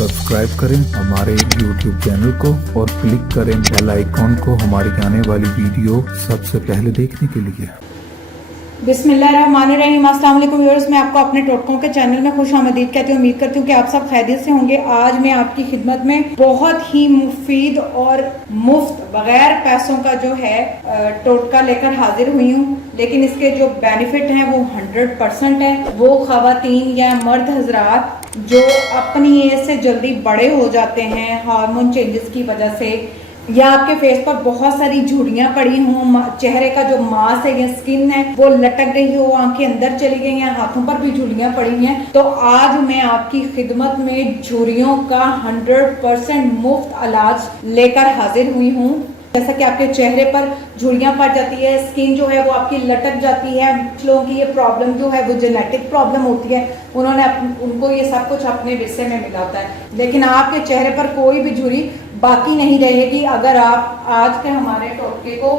Subscribe करें हमारे YouTube channel को और क्लिक करें बेल आइकॉन को हमारी आने वाली वीडियो सबसे पहले देखने के लिए। बिस्मिल्लाहिर्रहमानिर्रहीम। अस्सलाम वालेकुम व्यूअर्स, मैं आपको अपने टोटकों के चैनल में खुश आमदीद कहती हूँ। उम्मीद करती हूँ कि आप सब खैरियत से होंगे। आज मैं आपकी खिदमत में बहुत ही मुफीद और मुफ्त बगैर पैसों का जो है टोटका लेकर हाजिर हुई हूँ, लेकिन इसके जो बेनिफिट हैं वो 100% है। वो खवातीन या मर्द हजरात जो अपनी एज से जल्दी बड़े हो जाते हैं हार्मोन चेंजेस की वजह से, या आपके फेस पर बहुत सारी झुर्रियां पड़ी हों, चेहरे का जो मांस है या स्किन है वो लटक गई हो, आंखें अंदर चली गई हैं, हाथों पर भी झुर्रियां पड़ी हैं, तो आज मैं आपकी खिदमत में झुर्रियों का 100% मुफ्त इलाज लेकर हाजिर हुई हूँ। जैसा कि आपके चेहरे पर झुर्रियां पड़ जाती है, स्किन जो है वो आपकी लटक जाती है, कुछ लोगों की ये प्रॉब्लम जो है वो जेनेटिक प्रॉब्लम होती है, उनको ये सब कुछ अपने विषय में मिला होता है, लेकिन आपके चेहरे पर कोई भी झुर्री बाकी नहीं रहेगी अगर आप आज के हमारे टोटके को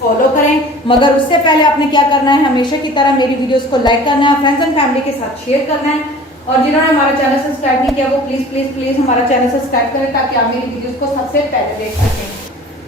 फॉलो करें। मगर उससे पहले आपने क्या करना है, हमेशा की तरह मेरी वीडियोस को लाइक करना है, फ्रेंड्स एंड फैमिली के साथ शेयर करना है, और जिन्होंने हमारा चैनल सब्सक्राइब नहीं किया वो प्लीज प्लीज प्लीज हमारा चैनल सब्सक्राइब करें ताकि आप मेरी वीडियोस को सबसे पहले देख सकें।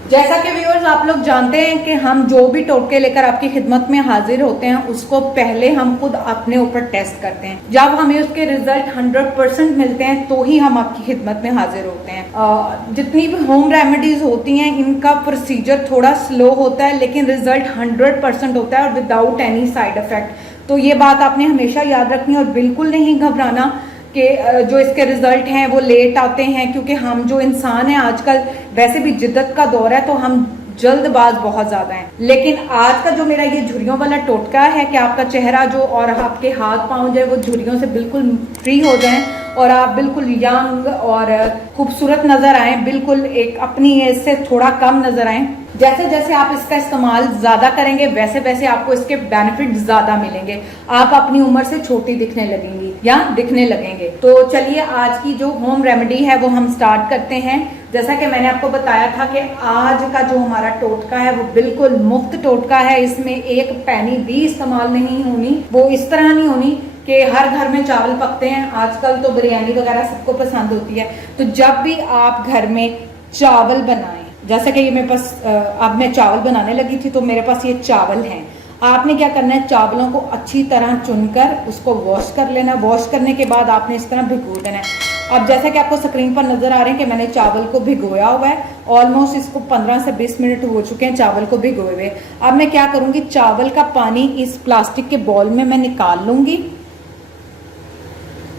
जैसा कि व्यूअर्स आप लोग जानते हैं कि हम जो भी टोटके लेकर आपकी खिदमत में हाजिर होते हैं उसको पहले हम खुद अपने ऊपर टेस्ट करते हैं। जब हमें उसके रिजल्ट 100% मिलते हैं तो ही हम आपकी खिदमत में हाजिर होते हैं। जितनी भी होम रेमेडीज होती हैं इनका प्रोसीजर थोड़ा स्लो होता है, लेकिन रिजल्ट 100% होता है और विदाउट एनी साइड इफेक्ट। तो ये बात आपने हमेशा याद रखनी और बिल्कुल नहीं घबराना कि जो इसके रिजल्ट हैं वो लेट आते हैं, क्योंकि हम जो इंसान हैं आजकल वैसे भी जिद्दत का दौर है तो हम जल्दबाज बहुत ज्यादा हैं। लेकिन आज का जो मेरा ये झुर्रियों वाला टोटका है कि आपका चेहरा जो और आपके हाथ पांव जो है वो झुर्रियों से बिल्कुल फ्री हो जाएं और आप बिल्कुल यंग और खूबसूरत नजर आए, बिल्कुल एक अपनी एज से थोड़ा कम नजर आए। जैसे जैसे आप इसका इस्तेमाल ज्यादा करेंगे वैसे वैसे आपको इसके बेनिफिट ज्यादा मिलेंगे, आप अपनी उम्र से छोटी दिखने लगेंगी या दिखने लगेंगे। तो चलिए आज की जो होम रेमेडी है वो हम स्टार्ट करते हैं। जैसा कि मैंने आपको बताया था कि आज का जो हमारा टोटका है वो बिल्कुल मुफ्त टोटका है, इसमें एक पैनी भी इस्तेमाल नहीं होनी। वो इस तरह नहीं होनी कि हर घर में चावल पकते हैं, आजकल तो बिरयानी वगैरह सबको पसंद होती है, तो जब भी आप घर में चावल बनाएं, जैसा कि ये मेरे पास अब मैं चावल बनाने लगी थी तो मेरे पास ये चावल हैं। आपने क्या करना है, चावलों को अच्छी तरह चुनकर उसको वॉश कर लेना। वॉश करने के बाद आपने इस तरह भिगो देना है। अब जैसा कि आपको स्क्रीन पर नजर आ रहे हैं कि मैंने चावल को भिगोया हुआ है, ऑलमोस्ट इसको 15 से 20 मिनट हो चुके हैं चावल को भिगोए हुए। अब मैं क्या करूंगी, चावल का पानी इस प्लास्टिक के बॉल में मैं निकाल लूंगी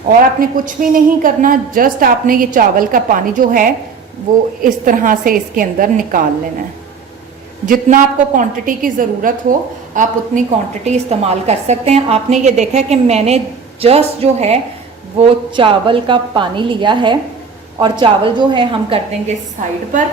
और आपने कुछ भी नहीं करना, जस्ट आपने ये चावल का पानी जो है वो इस तरह से इसके अंदर निकाल लेना है। जितना आपको क्वांटिटी की ज़रूरत हो आप उतनी क्वांटिटी इस्तेमाल कर सकते हैं। आपने ये देखा कि मैंने जस्ट जो है वो चावल का पानी लिया है और चावल जो है हम कर देंगे साइड पर,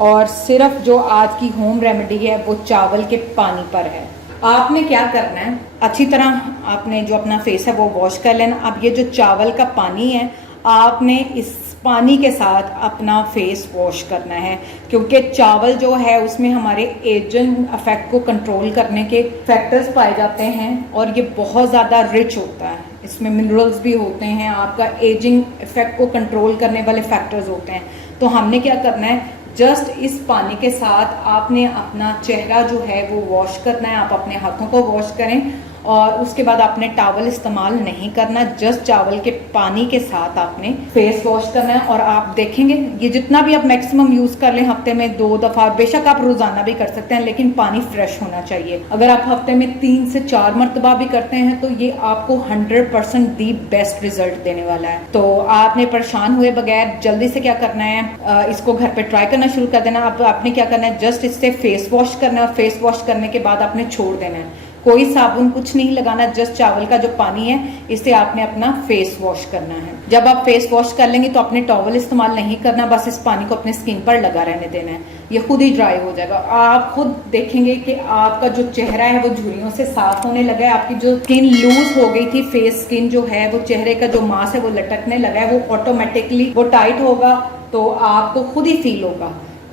और सिर्फ जो आज की होम रेमेडी है वो चावल के पानी पर है। आपने क्या करना है, अच्छी तरह आपने जो अपना फेस है वो वॉश कर लेना। अब ये जो चावल का पानी है आपने इस पानी के साथ अपना फेस वॉश करना है, क्योंकि चावल जो है उसमें हमारे एजिंग इफेक्ट को कंट्रोल करने के फैक्टर्स पाए जाते हैं और ये बहुत ज़्यादा रिच होता है, इसमें मिनरल्स भी होते हैं, आपका एजिंग इफेक्ट को कंट्रोल करने वाले फैक्टर्स होते हैं। तो हमने क्या करना है, जस्ट इस पानी के साथ आपने अपना चेहरा जो है वो वॉश करना है। आप अपने हाथों को वॉश करें और उसके बाद आपने टॉवल इस्तेमाल नहीं करना, जस्ट चावल के पानी के साथ आपने फेस वॉश करना है। और आप देखेंगे ये जितना भी आप मैक्सिमम यूज कर लें, हफ्ते में 2 दफा, बेशक आप रोजाना भी कर सकते हैं, लेकिन पानी फ्रेश होना चाहिए। अगर आप हफ्ते में 3 से 4 मरतबा भी करते हैं तो ये आपको 100% दी बेस्ट रिजल्ट देने वाला है। तो आपने परेशान हुए बगैर जल्दी से क्या करना है, इसको घर पे ट्राई करना शुरू कर देना। अब आपने क्या करना है, जस्ट इससे फेस वॉश करना है और फेस वॉश करने के बाद आपने छोड़ देना है, कोई साबुन कुछ नहीं लगाना, जस्ट चावल का जो पानी है इससे आपने अपना फेस वॉश करना है। जब आप फेस वॉश कर लेंगे तो अपने टॉवल इस्तेमाल नहीं करना, बस इस पानी को अपने स्किन पर लगा रहने देना है, ये खुद ही ड्राई हो जाएगा। आप खुद देखेंगे कि आपका जो चेहरा है वो झुर्रियों से साफ होने लगा है, आपकी जो स्किन लूज हो गई थी, फेस स्किन जो है वो चेहरे का जो मांस है वो लटकने लगा है, वो ऑटोमेटिकली वो टाइट होगा, तो आपको खुद ही फील होगा।